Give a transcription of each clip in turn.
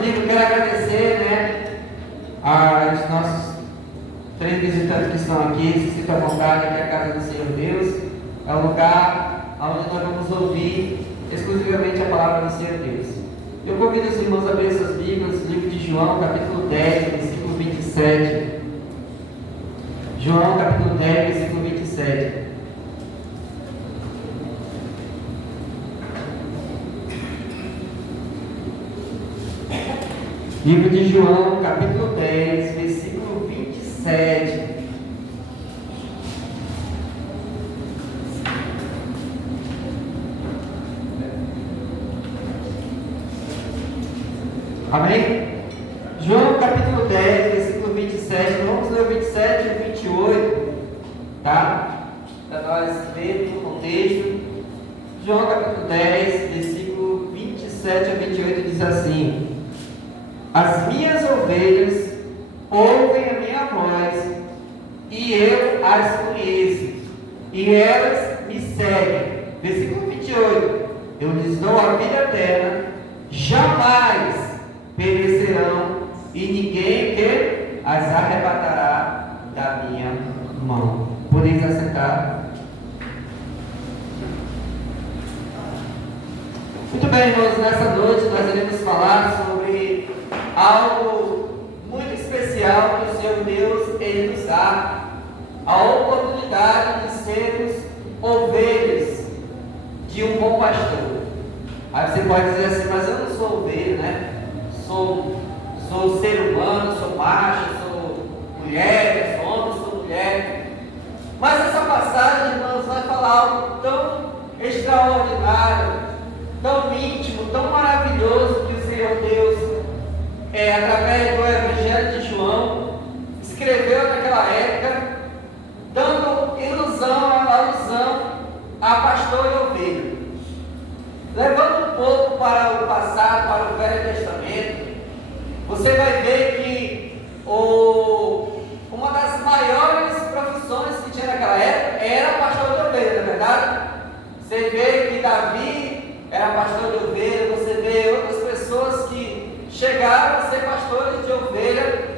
Bíblias, quero agradecer, aos nossos 3 visitantes que estão aqui. Se sintam à vontade, aqui é a casa do Senhor Deus. É o lugar onde nós vamos ouvir exclusivamente a palavra do Senhor Deus. Eu convido os irmãos a abrir suas Bíblias, livro de João, capítulo 10, versículo 27. João, capítulo 10, versículo 27. Livro de João, capítulo 10, versículo 27. Amém? João, capítulo 10, versículo 27. Vamos ler o 27 e o 28, tá? Para nós vermos o contexto. João, capítulo 10, versículo 27 a 28 diz assim: As minhas ovelhas ouvem a minha voz, e eu as conheço, e elas me seguem. Versículo 28. Eu lhes dou a vida eterna, jamais perecerão, e ninguém que as arrebatará da minha mão. Podeis assentar. Muito bem, irmãos, nessa noite nós iremos falar sobre algo muito especial que o Senhor Deus Ele nos dá, a oportunidade de sermos ovelhas de um bom pastor. Aí você pode dizer assim: mas eu não sou ovelha, né? Sou ser humano, sou macho, sou mulher, sou homem, sou mulher. Mas essa passagem, irmãos, vai falar algo tão extraordinário, tão íntimo, tão maravilhoso, que o Senhor Deus, através do Evangelho de João, escreveu naquela época, dando alusão a pastor e ovelha. Levando um pouco para o passado, para o Velho Testamento, você vai ver que uma das maiores profissões que tinha naquela época era pastor de ovelha, não é verdade? Você vê que Davi era pastor de ovelha, você vê outras pessoas que chegaram a ser pastores de ovelha,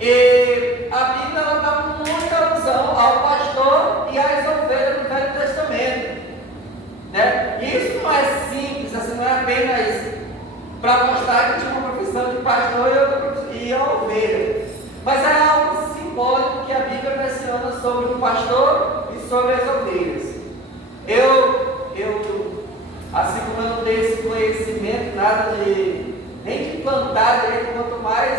e a Bíblia dá muita alusão ao pastor e às ovelhas no Velho Testamento, né? Isso não é simples, assim, não é apenas para mostrar que tinha uma profissão de pastor e a ovelha, mas é algo simbólico que a Bíblia menciona sobre o pastor e sobre as ovelhas. Assim como eu não tenho esse conhecimento, nada nem de plantar direito, quanto mais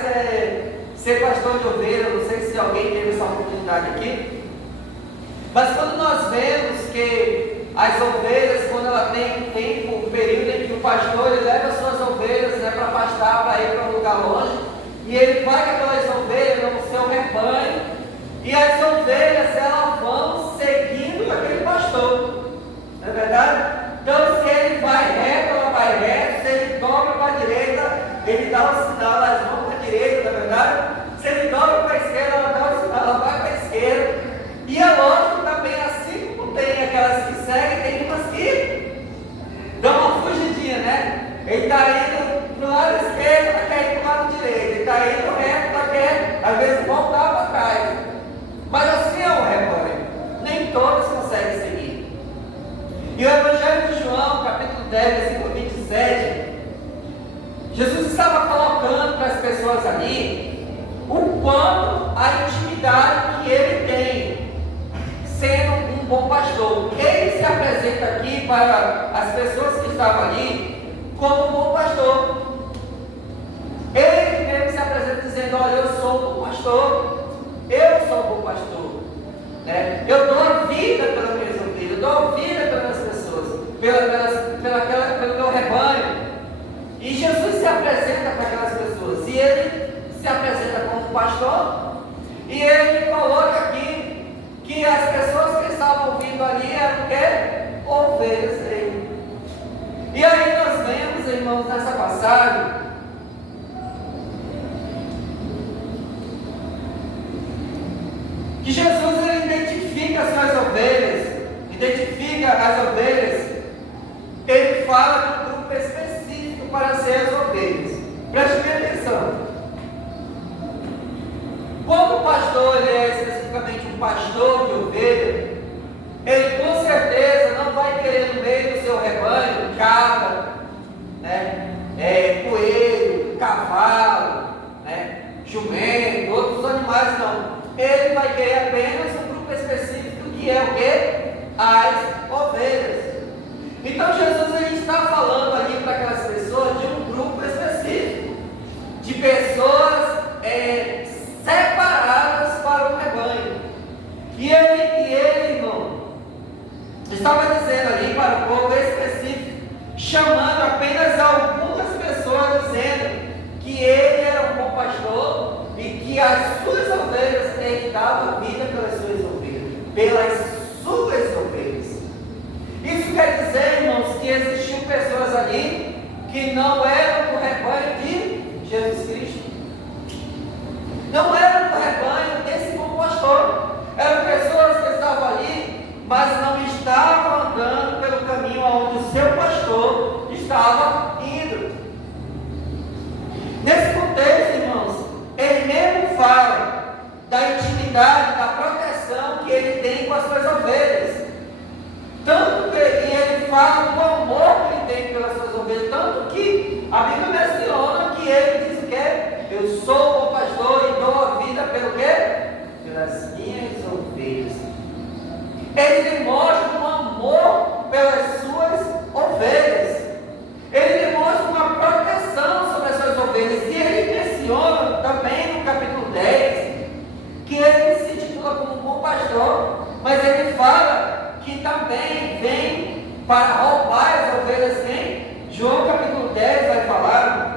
ser pastor de ovelha. Não sei se alguém teve essa oportunidade aqui, mas quando nós vemos que as ovelhas, quando ela tem um tempo, um período em que o pastor ele leva as suas ovelhas, para pastar, para ir para um lugar longe, e ele vai com aquelas ovelhas no seu rebanho, e as ovelhas elas vão seguindo aquele pastor, não é verdade? Então, se ele vai reto, ela vai reto. Se ele dobra para a direita, ele dá o sinal, elas vão para a direita, não é verdade? Se ele dobra para a esquerda, ela dá o sinal, ela vai para a esquerda. E é lógico também, assim como tem aquelas que seguem, tem umas que dão uma fugidinha, né? Ele está indo para o lado esquerdo, ela quer ir para o lado direito. Ele está indo reto, ela quer, às vezes, voltar para trás. Mas assim é o rebanho. Nem todos conseguem seguir. E o Evangelho de João, capítulo 10, versículo 27, Jesus estava colocando para as pessoas ali o quanto a intimidade que ele tem, sendo um bom pastor. Ele se apresenta aqui para as pessoas que estavam ali como um bom pastor. Ele mesmo se apresenta dizendo: olha, eu sou um bom pastor, eu sou um bom pastor, né? Eu dou a vida pelas minhas ovelhas, eu dou a vida pelas pessoas, pelo meu rebanho. E Jesus se apresenta para aquelas pessoas, e ele se apresenta como pastor, e ele coloca aqui que as pessoas que estavam ouvindo ali eram o quê? Ovelhas dele. E aí nós vemos, irmãos, nessa passagem, que Jesus ele identifica as suas ovelhas, ele fala de um grupo específico para ser as ovelhas. Preste bem pastor de ovelha, ele com certeza não vai querer no meio do seu rebanho cabra, né? Coelho, cavalo, né? Jumento, outros animais não. Ele vai querer apenas um grupo específico que é o quê? As ovelhas. Então Jesus ele está falando ali para aquelas pessoas de um grupo específico, de pessoas separadas para o rebanho. E ele, irmão, estava dizendo ali para o povo específico, chamando apenas algumas pessoas, dizendo que ele era um bom pastor e que as suas ovelhas, ele dava vida pelas suas ovelhas. Isso quer dizer, irmãos, que existiam pessoas ali que não eram do rebanho de Jesus Cristo. Não eram do rebanho desse bom pastor. Eram pessoas que estavam ali, mas não estavam andando pelo caminho onde o seu pastor estava indo. Nesse contexto, irmãos, ele mesmo fala da intimidade, da proteção que ele tem com as suas ovelhas. Tanto que ele fala do amor que ele tem pelas suas ovelhas, tanto que a Bíblia menciona que ele diz o quê? Eu sou o bom pastor e dou a vida pelo quê? Pelas minhas ovelhas. Ele demonstra um amor pelas suas ovelhas. Ele demonstra uma proteção sobre as suas ovelhas. E ele menciona também no capítulo 10 que ele se titula como um bom pastor, mas ele fala que também vem para roubar as ovelhas. Quem? João capítulo 10 vai falar.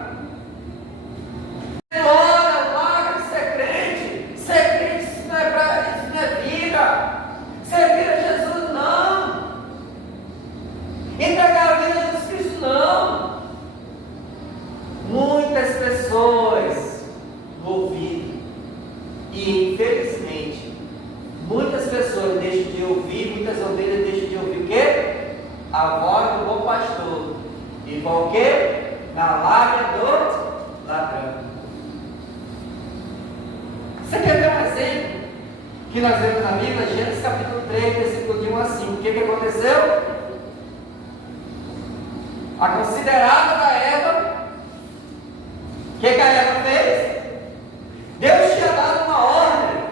Larga de ser crente. Ser crente, isso não é vida. Servir a Jesus, não. Entregar a vida a Jesus Cristo, não. Muitas pessoas no ouvido, e infelizmente muitas pessoas deixam de ouvir, muitas ovelhas deixam de ouvir o quê? A voz do bom pastor. E vão o quê? Na lábia do ladrão. Você quer ver um exemplo que nós vemos na Bíblia? Gênesis capítulo 3, versículo de 1 a 5. O que aconteceu? A considerada da Eva, o que a Eva fez? Deus tinha dado uma ordem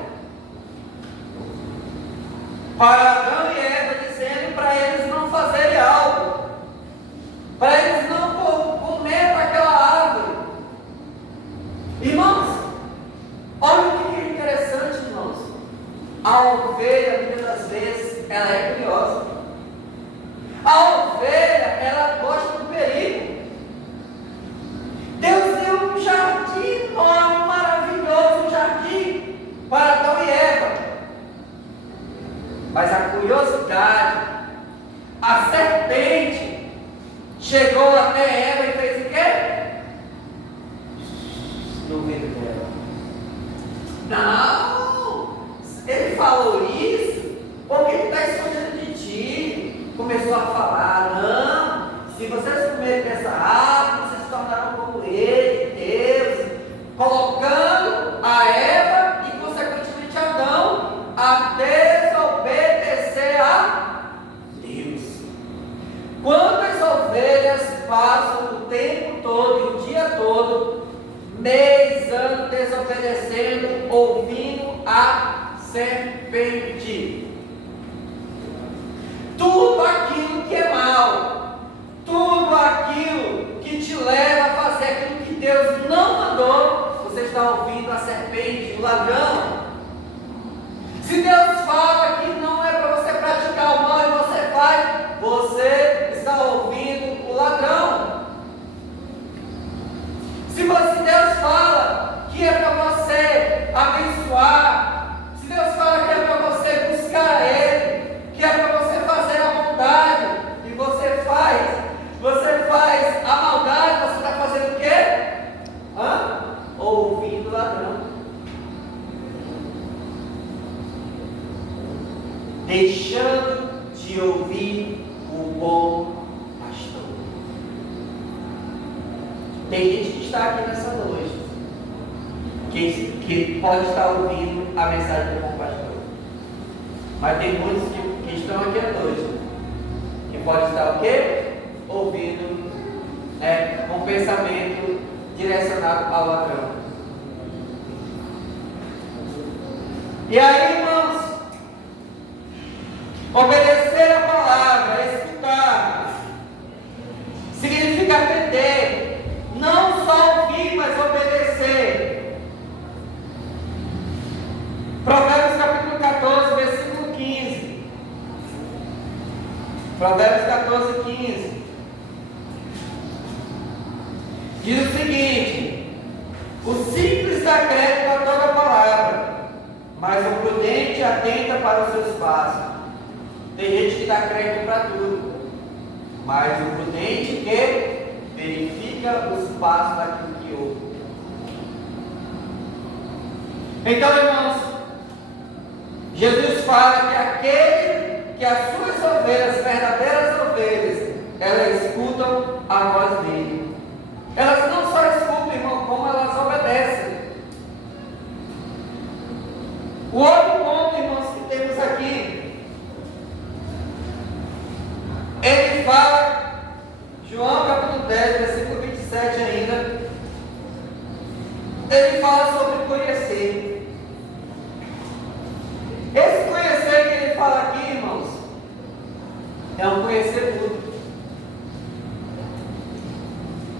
para Adão e Eva, dizendo para eles não fazerem algo, para eles não comerem daquela árvore. Irmãos, olha o que é interessante, irmãos. A ovelha, muitas das vezes, ela é curiosa. A ovelha, ela gosta do perigo. Deus deu um jardim enorme, maravilhoso, um jardim para Adão e Eva. Mas a curiosidade, a serpente, chegou até Eva e fez o quê? No ouvido dela. Não, ele falou isso porque ele está escondendo de ti. Começou a falar, não, se vocês comerem dessa árvore, vocês se tornarão como ele, Deus, colocando a Eva e consequentemente Adão a desobedecer a Deus. Quantas ovelhas passam o tempo todo e o dia todo, mês, ano, desobedecendo, ouvindo a serpente? Tudo aquilo que é mal, tudo aquilo que te leva a fazer aquilo que Deus não mandou, você está ouvindo a serpente, o ladrão. Se Deus fala que não é para você praticar o mal e você faz, você está ouvindo o ladrão. Se Deus fala que é para você abençoar, se Deus fala que é para você buscar Ele, que é para você fazer a bondade, e você faz a maldade, você está fazendo o quê? Ouvindo o ladrão. Deixando de ouvir o bom pastor. Tem gente que está aqui nessa noite, que pode estar ouvindo a mensagem do bom pastor. Mas tem muitos que estão aqui à noite, que pode estar o quê? Ouvindo um pensamento direcionado ao ladrão. E aí, irmãos, obedecer a palavra, escutar, significa aprender, não só ouvir, mas obedecer. Provérbios capítulo 14, versículo 15. Provérbios 14, 15. Diz o seguinte: o simples dá crédito a toda palavra, mas o prudente atenta para os seus passos. Tem gente que dá crédito para tudo, mas o prudente que verifica os passos daquilo que ouve. Então, irmãos, Jesus fala que as suas ovelhas, verdadeiras ovelhas, elas escutam a voz dele. Elas não só escutam, irmão, como elas obedecem. O outro ponto, irmãos, que temos aqui, ele fala, João capítulo 10, versículo 27 ainda, ele fala sobre conhecer. Esse conhecer que ele fala aqui, irmãos, é um conhecer mútuo.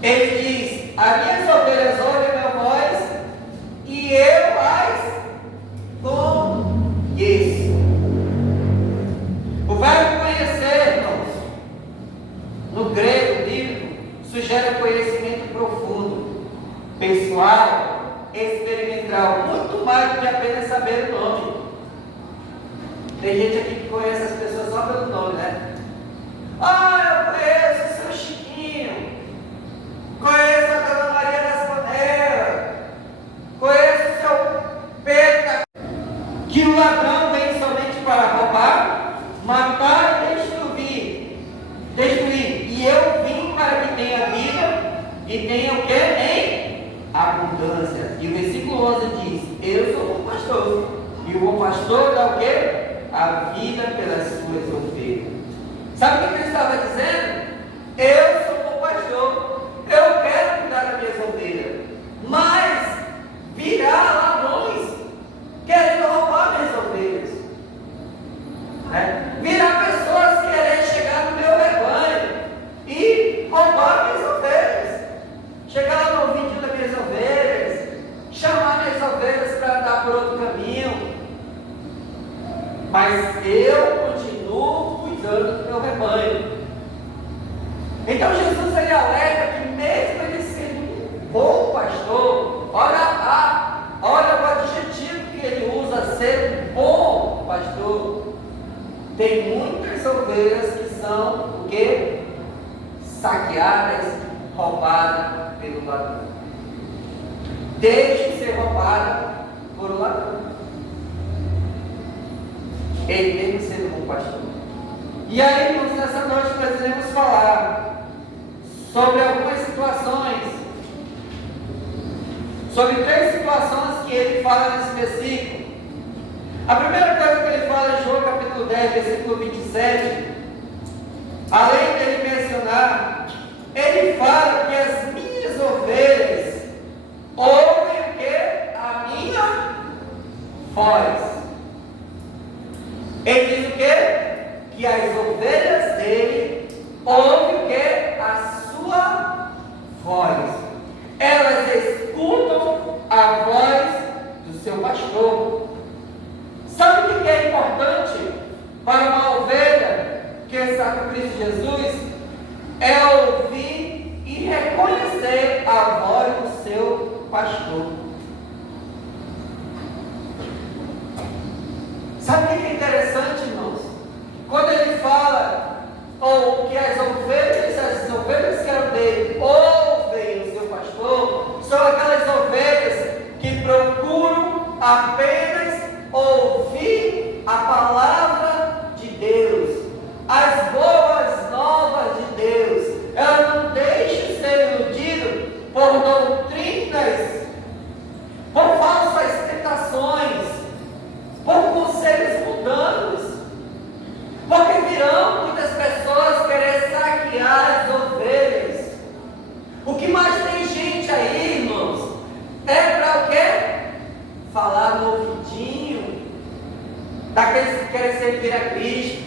Ele diz: as minhas ovelhas ouvem a minha voz e eu as conheço. O verbo conhecer, irmãos, no grego bíblico, sugere um conhecimento profundo, pessoal, experimental, muito mais do que apenas saber o nome. Tem gente aqui que conhece as pessoas só pelo nome, né? Ah, eu conheço o seu Chiquinho, conheço a Dona Maria das Panelas, conheço o seu Pedro. Que o ladrão vem somente para roubar, matar e destruir. E eu vim para que tenha vida e tenha o que? Em abundância. E o versículo 11 diz: eu sou o bom pastor, e o bom pastor dá o que? A vida pelas suas ovelhas. Sabe o que ele estava dizendo? Eu sou o bom pastor, eu quero cuidar das minhas ovelhas, mas virá ladrões querendo roubar minhas ovelhas, virá pessoas querendo chegar no meu rebanho e roubar minhas ovelhas, chegar lá no ouvido das minhas ovelhas, chamar minhas ovelhas para andar por outro caminho. Mas eu continuo cuidando do meu rebanho. Então Jesus ele alerta que mesmo ele sendo um bom pastor, olha o adjetivo que ele usa, ser um bom pastor. Tem muitas ovelhas que são o quê? Saqueadas, roubadas pelo ladrão. Deixe de ser roubada por um ladrão. Ele tem que ser um bom pastor. E aí, irmãos, nessa noite nós iremos falar sobre algumas situações, sobre 3 situações que ele fala nesse versículo. A primeira coisa que ele fala em João capítulo 10, versículo 27, além dele mencionar, ele fala que as minhas ovelhas ouvem o que? A minha voz. Ele diz o que? Que as ovelhas dele ouvem o que? A sua voz. Elas escutam a voz do seu pastor. Sabe o que é importante para uma ovelha que está com Cristo Jesus? É ouvir e reconhecer a voz do seu pastor. Sabe o que é interessante, irmãos? Quando ele fala que as ovelhas que eram dele ouvem o seu pastor, são aquelas ovelhas que procuram apenas ouvir a palavra de Deus, as boas novas de Deus. Ela não deixa de ser iludida por doutrinas, por falsas tentações, por conselhos mundanos. O que mais tem gente aí, irmãos, é para o quê? Falar no ouvidinho daqueles que querem servir a Cristo.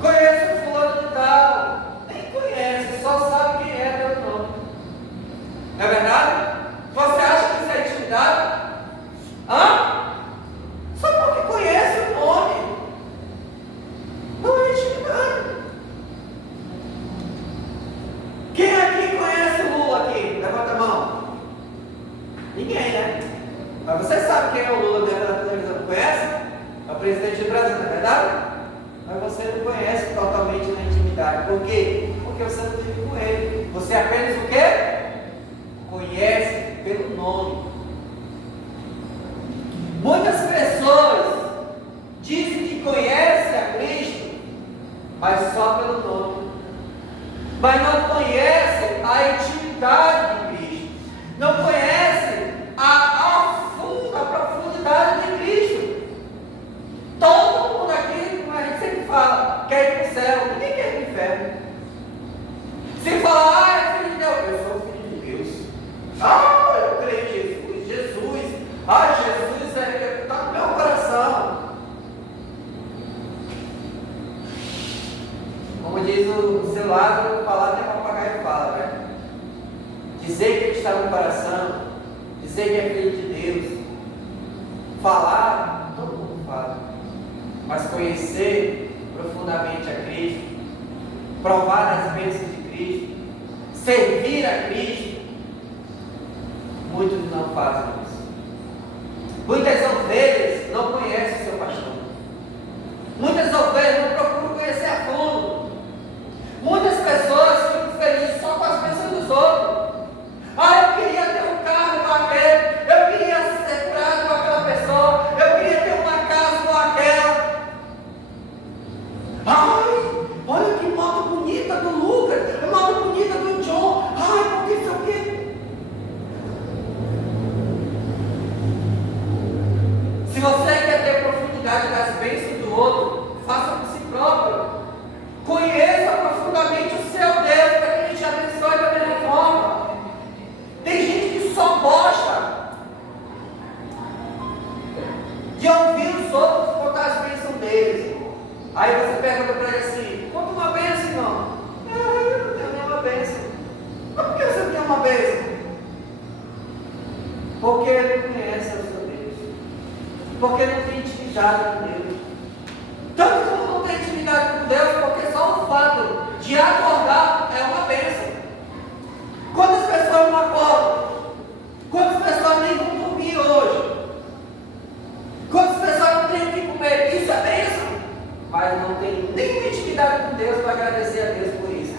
Conheço o fulano de tal. Nem conhece, só sabe quem é pelo nome. Não é verdade? Você acha que isso é intimidade? Só porque conhece o nome. Não é intimidade. Quem aqui conhece o Lula aqui? Levanta a mão. Ninguém, né? Mas você sabe quem é o Lula dentro da televisão? Conhece? É o presidente do Brasil, não é verdade? Mas você não conhece totalmente na intimidade. Por quê? Porque você não vive com ele. Você apenas o quê? Conhece pelo nome. Muitas pessoas dizem que conhecem a Cristo, mas só pelo nome. Mas não conhecem a intimidade de Cristo. Não conhecem a profundidade de Cristo. Todo mundo aqui, como a gente sempre fala, quer ir para o céu. Ninguém quer ir para o inferno. Se falar, é filho de Deus, eu sou filho de Deus. Eu creio em Jesus. Jesus está no meu coração. Como diz o seu Lázaro, falar até papagaio fala, né? Dizer que ele está no coração, dizer que é filho de Deus, falar, todo mundo fala, mas conhecer profundamente a Cristo, provar as bênçãos de Cristo, servir a Cristo, muitos não fazem isso. Muitas ovelhas não conhecem o seu pastor. Muitas ovelhas não procuram conhecer a fundo. Muitas pessoas ficam felizes só com as bênçãos dos outros. Eu queria ter um carro com aquele, eu queria ser curado com aquela pessoa, eu queria ter uma casa com aquela. Olha que moto bonita do Lucas, a moto bonita do John. Porque isso aqui. Se você quer ter profundidade das bênçãos do outro, faça por si próprio. Conheça profundamente o seu Deus, para que ele te abençoe da mesma forma. Tem gente que só gosta de ouvir os outros contar as bênçãos deles. Aí você pergunta para ele assim: conta uma bênção, irmão. Eu não tenho nenhuma bênção. Mas por que você não tem uma bênção? Porque ele não conhece o seu Deus. Porque ele não tem intimidade com Deus. Tanto como não tem intimidade com Deus, porque só o fato de acordar é uma bênção. Quantas pessoas não acordam? Quantas pessoas nem vão dormir hoje? Quantas pessoas não têm o que comer? Isso é bênção. Mas não tem nenhuma intimidade com Deus para agradecer a Deus por isso.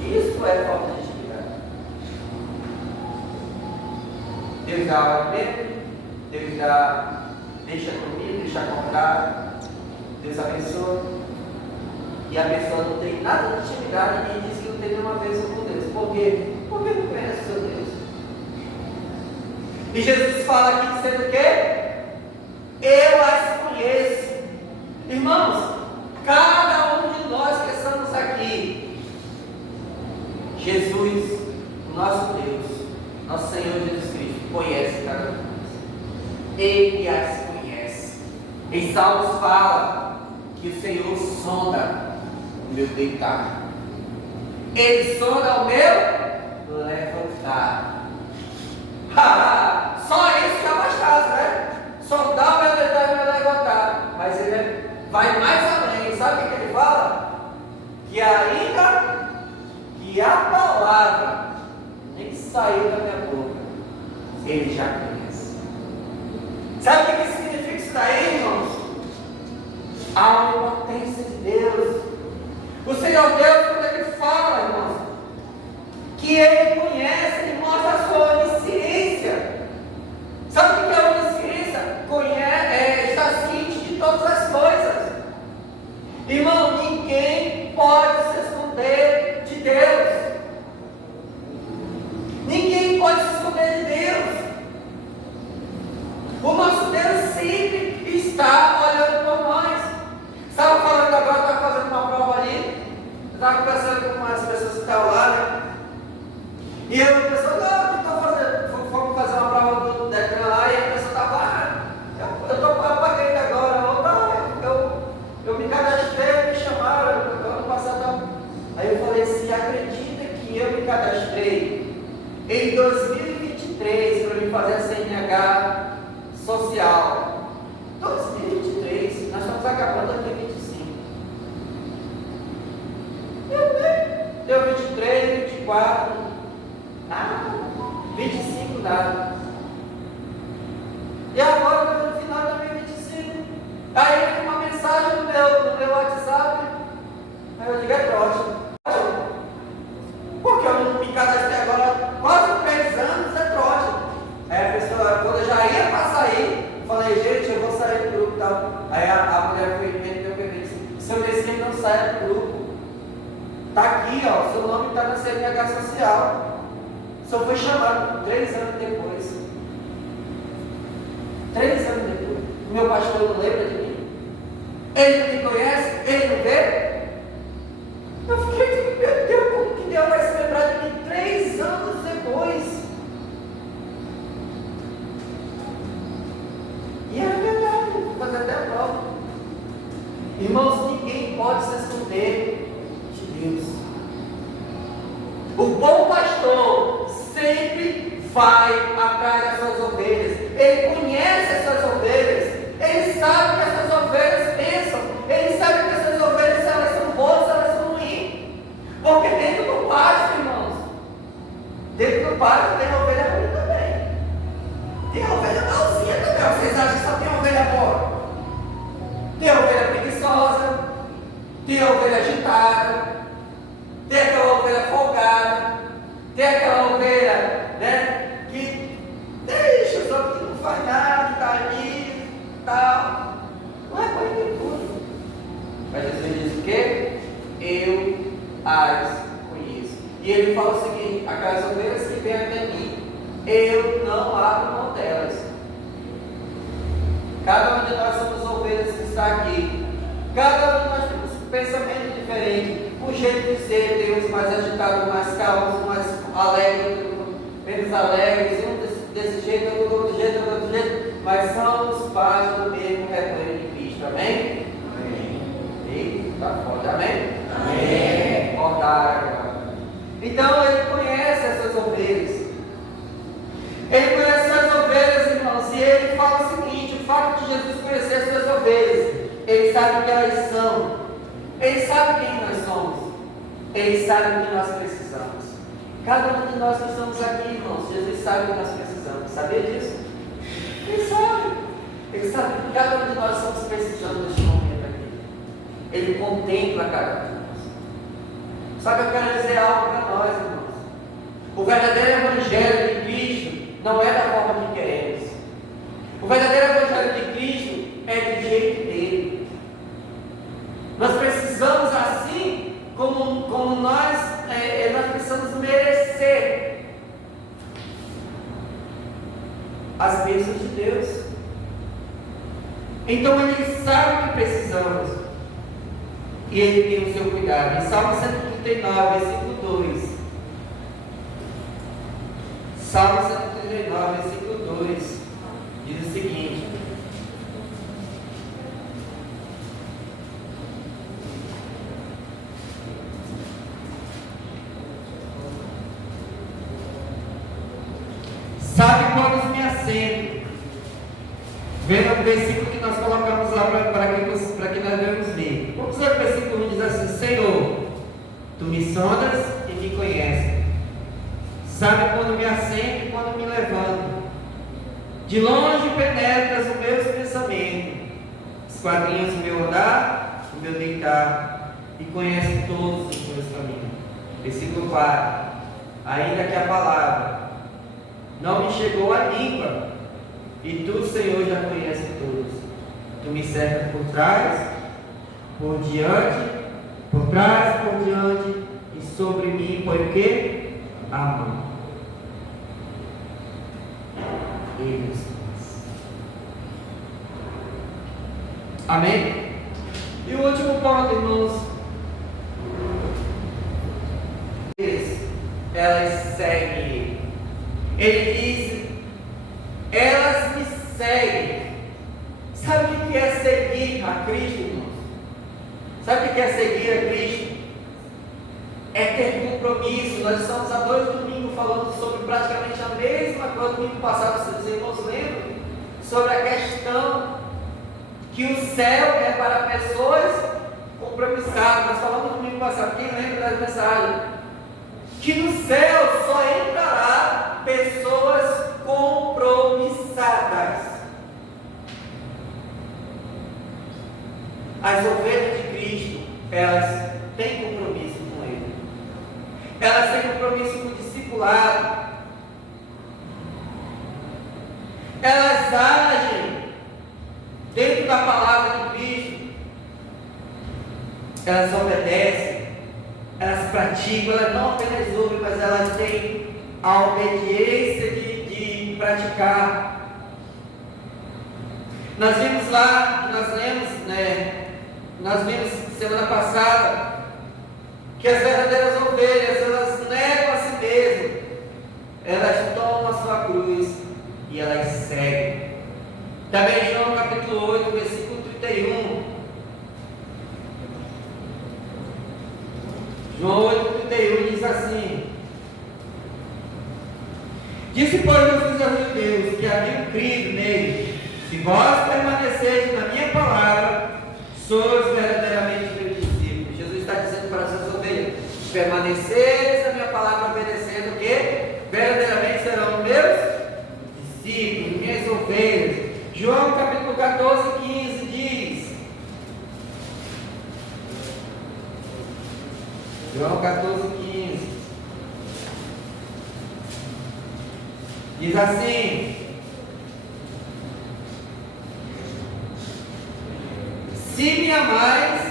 Isso é falta de intimidade. Deus dá o alimento, Deus deixa comida, deixa comprar, Deus abençoa. E a pessoa não tem nada de intimidade e diz que não tem nenhuma bênção com Deus. Por quê? Porque não conhece o seu Deus. E Jesus fala aqui dizendo o quê? Eu as conheço. Irmãos, cada um de nós que estamos aqui, Jesus, o nosso Deus, nosso Senhor Jesus Cristo, conhece cada um de nós. Ele as conhece. Em Salmos fala que o Senhor sonda o meu deitar. Ele sonda o meu levantar. Só isso já bastasse, né? Sondar o meu deitar e o meu levantar. Mas ele vai mais além. Sabe o que ele fala? Que ainda que a palavra nem saiu da minha boca, ele já conhece. Sabe o que significa isso daí, irmãos? A onipotência de Deus. O Senhor Deus, quando ele fala, irmãos, que ele conhece, ele mostra a sua onisciência. Sabe o que é onisciência? Está ciente de todas as coisas. Irmão, ninguém pode se esconder de Deus. Ninguém pode se esconder de Deus. O nosso Deus sempre está olhando por nós. Estava falando agora, estava fazendo uma prova ali. Estava conversando com umas pessoas que estavam lá, né? E eu, a pessoa, não, que estou fazendo, fomos fazer uma prova do Detran lá, e a pessoa estava lá, eu paguei agora, eu me cadastrei, me chamaram, ano passado. Aí eu falei assim, acredita que eu me cadastrei em 2023 para me fazer a CNH social. 2023, nós estamos acabando 2025. Deu 23, 24, nada, 25 nada. E agora no final de 2025, aí tem uma mensagem no meu WhatsApp, aí eu digo, é trote. Porque eu não me cadastrei agora, quase 3 anos, é trote. Aí a pessoa, quando eu já ia para sair, eu falei, gente, eu vou sair do grupo e tal. Aí a mulher foi e deu pergunta assim, seu Messias não sai do grupo. Está aqui, ó, seu nome está na CNH social. Só foi chamado 3 anos depois. 3 anos depois. Meu pastor não lembra de mim? Ele não me conhece? Ele não vê? Eu fiquei, meu Deus, como que Deus vai se lembrar de mim 3 anos depois? E era verdade, vou fazer até a prova. Irmãos, ninguém pode se esconder de Deus. O bom pastor sempre vai atrás das suas ovelhas. Ele conhece as suas ovelhas. Ele sabe o que as suas ovelhas pensam. Ele sabe que as suas ovelhas, se elas são boas, se elas são ruins. Porque dentro do pátio, irmãos, dentro do pátio tem ovelha ruim também. Tem ovelha malzinha também. Vocês acham que só tem ovelha boa? Tem ovelha preguiçosa. Tem ovelha agitada. Tem aquela ovelha folgada. Tem aquela ovelha, né, que deixa os outros que não faz nada, que está ali, tal. Não é coisa de tudo. Mas Jesus diz o quê? Eu as conheço. E ele fala o seguinte, aquelas ovelhas que vêm até mim, eu não abro mão delas. Cada um de nós somos ovelhas que está aqui. Cada um de nós temos um pensamento diferente. Um jeito de ser, tem uns mais agitados, mais calmos, mais alegres, menos alegres, um desse jeito, outro do outro jeito, mas somos parte do mesmo rebanho de Cristo, amém? Amém. E está forte, amém? Amém. Agora. Então ele conhece essas ovelhas. Ele conhece as ovelhas, irmãos, e ele fala o seguinte: o fato de Jesus conhecer as suas ovelhas, ele sabe o que elas são. Ele sabe quem nós somos. Ele sabe o que nós precisamos. Cada um de nós que estamos aqui, irmãos, Jesus sabe o que nós precisamos. Sabia disso? Ele sabe. Ele sabe que cada um de nós estamos precisando deste momento aqui. Ele contempla cada um de nós. Só que eu quero dizer algo para nós, irmãos. O verdadeiro evangelho de Cristo não é da forma que queremos. O verdadeiro evangelho de Cristo é do jeito dele. Nós precisamos assim, como nós precisamos merecer as bênçãos de Deus. Então ele sabe o que precisamos e ele tem o seu cuidado. Em Salmo 139, versículo 2, Salmo 139, versículo 2 diz o seguinte: sabe quando me assento. Vendo o versículo que nós colocamos lá para que nós vamos ler. Vamos ler o versículo 1, diz assim: Senhor, tu me sondas e me conheces. Sabe quando me assento e quando me levanto. De longe penetras os meus pensamentos, esquadrinhas o meu andar, o meu deitar, e conhece todos os meus caminhos. Versículo 4: ainda que a palavra não me chegou à língua, e tu, Senhor, já conheces todos. Tu me cercas por trás, por trás, por diante, e sobre mim põe o quê? A mão. Eles. Amém? E o último ponto, irmãos. Elas seguem Ele diz: elas me seguem. Sabe o que é seguir a Cristo, irmãos? Sabe o que é seguir a Cristo? É ter compromisso. Nós estamos há 2 domingos falando sobre praticamente a mesma coisa. Domingo passado, vocês irmãos lembram? Sobre a questão que o céu é para pessoas compromissadas. Nós falamos no domingo passado, quem lembra das mensagens? Que no céu só entrará pessoas compromissadas. As ovelhas de Cristo, elas têm compromisso com Ele. Elas têm compromisso com o discipulado. Elas agem dentro da palavra de Cristo. Elas obedecem. Elas praticam. Elas não apenas ouvem, mas elas têm a obediência de praticar. Nós vimos lá, nós vimos semana passada, que as verdadeiras ovelhas, elas negam a si mesmas, elas tomam a sua cruz e elas seguem. Também João capítulo 8, versículo 31. João 8, 31 diz assim: disse, pois, Jesus aos judeus que haviam crido nele: se vós permaneceis na minha palavra, sois verdadeiramente meus discípulos. Jesus está dizendo para as suas ovelhas: permaneceis na minha palavra, obedecendo o que? Verdadeiramente serão meus discípulos, minhas ovelhas. João capítulo 14, 15 diz: João 14, 15 diz assim: se me amais,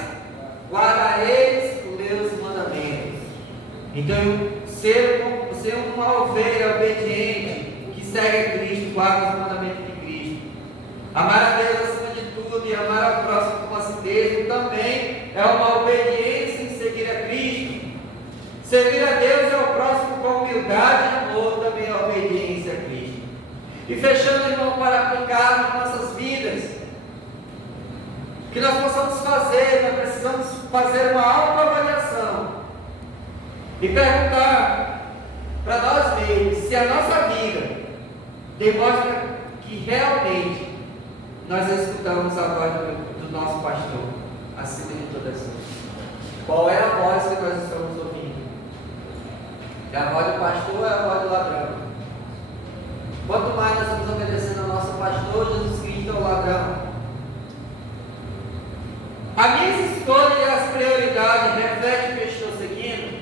guardareis os meus mandamentos. Então, ser uma ovelha obediente, que segue a Cristo, guarda os mandamentos de Cristo. Amar a Deus acima de tudo e amar ao próximo como a si mesmo também é uma obediência em seguir a Cristo. Servir a Deus e ao próximo com humildade e amor também é obediência a Cristo. E fechando, irmão, para aplicar nas nossas vidas, que nós possamos fazer, nós precisamos fazer uma autoavaliação e perguntar para nós mesmos se a nossa vida demonstra que realmente nós escutamos a voz do nosso pastor acima de todas as coisas. Qual é a voz que nós estamos ouvindo? É a voz do pastor ou é a voz do ladrão? Quanto mais nós estamos obedecendo ao nosso pastor, Jesus Cristo é o ladrão. As minhas escolhas e as prioridades refletem o que eu estou seguindo?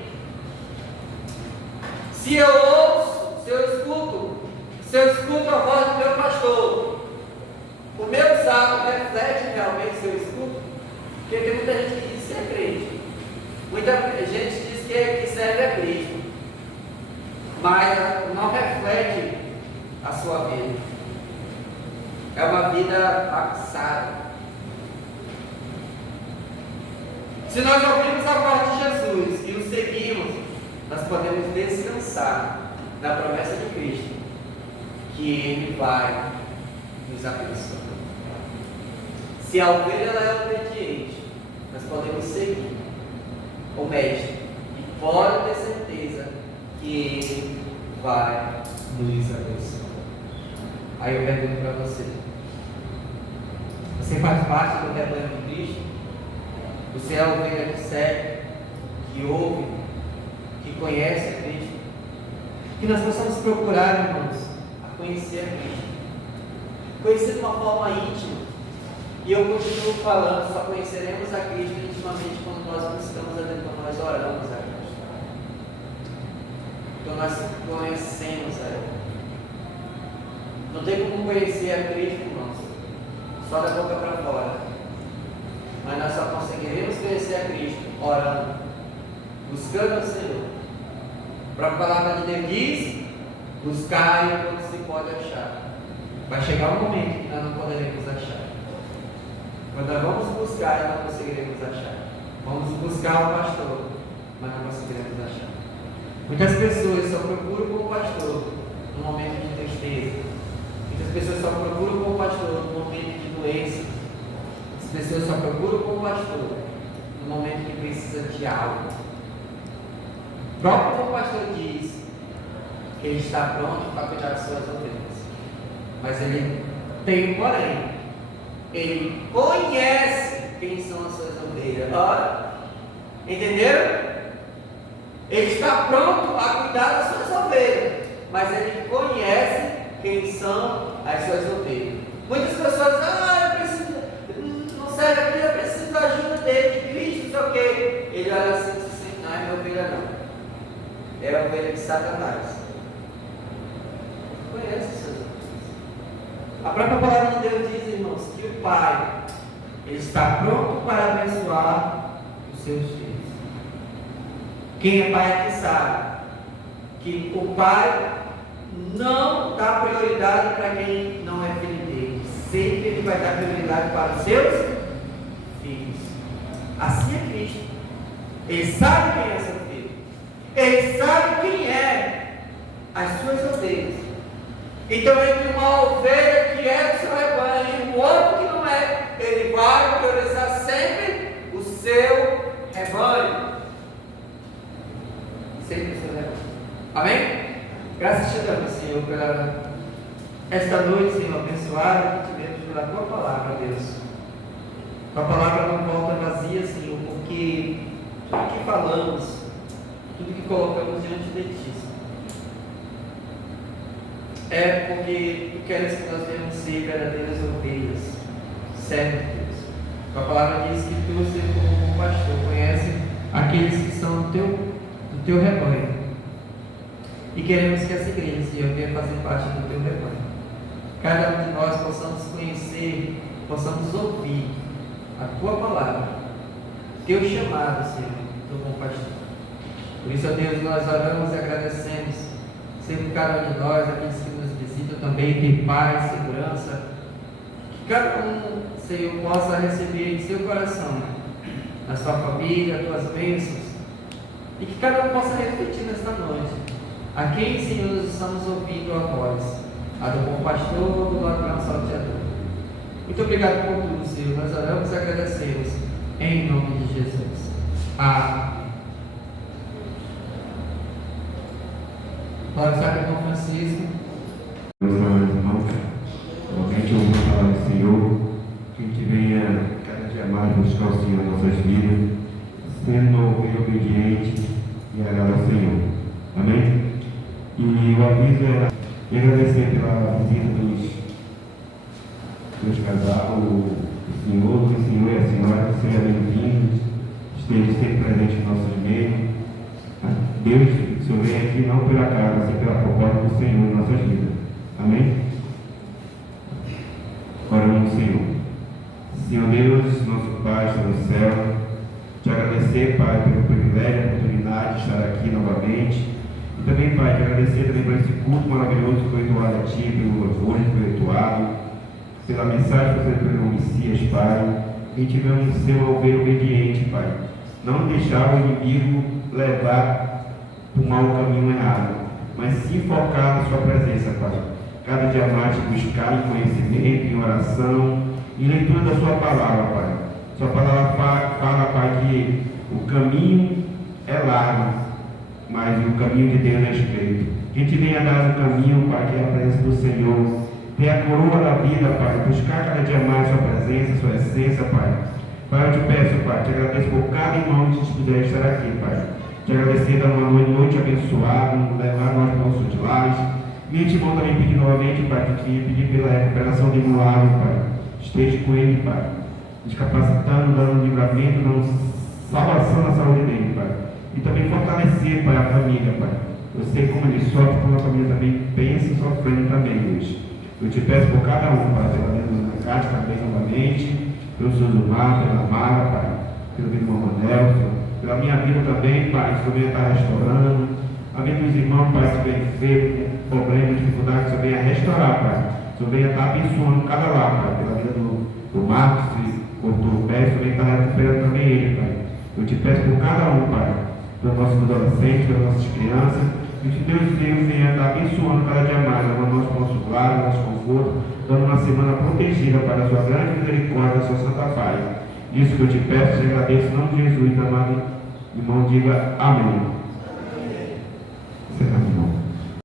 Se eu ouço, se eu escuto a voz do meu pastor, o meu sábado reflete realmente se eu escuto? Porque tem muita gente que diz que é crente, muita gente diz que serve a Cristo, mas não reflete a sua vida. É uma vida bagunçada. Se nós ouvimos a voz de Jesus e o seguimos, nós podemos descansar na promessa de Cristo, que Ele vai nos abençoar. Se a ovelha ela é obediente, nós podemos seguir o Mestre e pode ter certeza que Ele vai nos abençoar. Aí eu pergunto para você: você faz parte do rebanho de Cristo? Você é a ovelha que segue, que ouve, que conhece a Cristo? Que nós possamos procurar, irmãos, a conhecer a Cristo. Conhecer de uma forma íntima. E eu continuo falando, só conheceremos a Cristo intimamente quando nós buscamos a Deus, quando nós oramos a Cristo. Quando nós conhecemos a Ele. Não tem como conhecer a Cristo, irmãos, só da boca para fora. Mas nós só conseguiremos conhecer a Cristo orando, buscando o Senhor. A própria palavra de Deus diz: buscar enquanto se pode achar. Vai chegar um momento que nós não poderemos achar. Quando nós vamos buscar, nós não conseguiremos achar. Vamos buscar o pastor, mas não conseguiremos achar. Muitas pessoas só procuram o pastor no momento só procuram por pastor no momento de doença. As pessoas só procuram por pastor no momento que precisa de algo. O próprio bom pastor diz que ele está pronto para cuidar das suas ovelhas. Mas ele tem um porém. Ele conhece quem são as suas ovelhas. Ora, entenderam? Ele está pronto a cuidar das suas ovelhas, mas ele conhece quem são as suas ovelhas. Muitas pessoas dizem, eu preciso, não serve aqui, eu preciso da ajuda dele, de Cristo, não sei o quê. Ele olha assim e diz assim, não é minha ovelha não. É a ovelha de Satanás. Conhece as suas ovelhas. A própria palavra de Deus diz, irmãos, que o Pai, ele está pronto para abençoar os seus filhos. Quem é pai aqui sabe que o pai não dá prioridade para quem não é filho dele. Sempre ele vai dar prioridade para os seus filhos. Assim é Cristo. Ele sabe quem é seu filho. Ele sabe quem é as suas ovelhas. Então, entre uma ovelha que é do seu rebanho e um outro que não é, ele vai priorizar sempre o seu rebanho. Sempre o seu rebanho. Amém? Graças te damos, Senhor, pela esta noite, Senhor, abençoada que tivemos pela tua palavra, Deus. A palavra não volta vazia, Senhor, porque tudo que falamos, tudo que colocamos diante de ti, é porque tu queres que nós venhamos ser verdadeiras ovelhas, certo, Deus? A palavra diz que tu, Senhor, como pastor, conhece aqueles que são do teu rebanho. E queremos que essa igreja, Senhor, venha fazer parte do teu rebanho. Cada um de nós possamos conhecer, possamos ouvir a tua palavra, teu chamado, Senhor, teu bom pastor. Por isso, ó Deus, nós oramos e agradecemos, sempre cada um de nós, aqueles que nos visitam também, ter paz, segurança, que cada um, Senhor, possa receber em seu coração, na sua família, as tuas bênçãos, e que cada um possa refletir nesta noite, a quem, Senhor, nós estamos ouvindo a voz, a do bom pastor, do ladrão salteador. Muito obrigado por tudo, Senhor, nós oramos e agradecemos, em nome de Jesus. Amém. Glória ao Sacro Francisco. Meus amados irmãos, somente eu vou falar do Senhor, que a gente venha cada dia mais buscar o Senhor em nossas vidas, sendo obediente e agradar ao Senhor. Amém? E o aviso é agradecer pela visita dos casais, o Senhor e a senhora, que sejam bem-vindos, estejam sempre presentes em nossos meios. Deus, o Senhor vem aqui não por acaso, mas pela proposta do Senhor em nossas vidas. Amém? Oramos, Senhor. Senhor Deus, nosso Pai, está no céu, te agradecer, Pai, pelo privilégio, a oportunidade de estar aqui novamente. E também, Pai, te agradecer também por esse culto maravilhoso que foi doado a Ti, pelo louvor que foi doado, pela mensagem que foi pelo Messias, Pai. E tivemos que ser uma ovelha obediente, Pai. Não deixar o inimigo levar o mau caminho errado, mas se focar na sua presença, Pai. Cada dia mais buscar em conhecimento, em oração, em leitura da sua palavra, Pai. Sua palavra fala, Pai, que o caminho é largo, mas o caminho de Deus é estreito. Que a gente venha dar o caminho, Pai, que é a presença do Senhor, ter a coroa da vida, Pai, buscar cada dia mais sua presença, sua essência, Pai. Pai, eu te peço, Pai, te agradeço por cada irmão que puder estar aqui, Pai. Te agradecer da noite abençoada, levar nós para os nossos lares. Minha irmã também pedir novamente, Pai, que pedir pela recuperação de Mulado, Pai. Esteja com ele, Pai, descapacitando, dando livramento, dando salvação na saúde dele, Pai. E também fortalecer, Pai, a família, Pai. Eu sei como ele sofre, como a família também pensa e sofrendo também, Deus. Eu te peço por cada um, Pai, pela vida do Cátia também novamente, pelo Senhor do Mar, pela Mara, Pai, pelo meu irmão Manel, pela minha vida também, Pai, que o Senhor venha estar restaurando. Amém, meus irmãos, Pai, que vem feio, problemas, dificuldades, que o Senhor venha restaurar, Pai. Que o Senhor venha estar abençoando cada lar, Pai, pela vida do Marcos e do Pé, que o Senhor venha estar recuperando também ele, Pai. Eu te peço por cada um, Pai, pelos nossos adolescentes, pelas nossas crianças, que Deus venha estar abençoando cada dia mais, o nosso lar, o nosso conforto, dando uma semana protegida para a sua grande misericórdia e a sua santa paz. Isso que eu te peço e agradeço, em nome de Jesus, amado irmão, diga amém.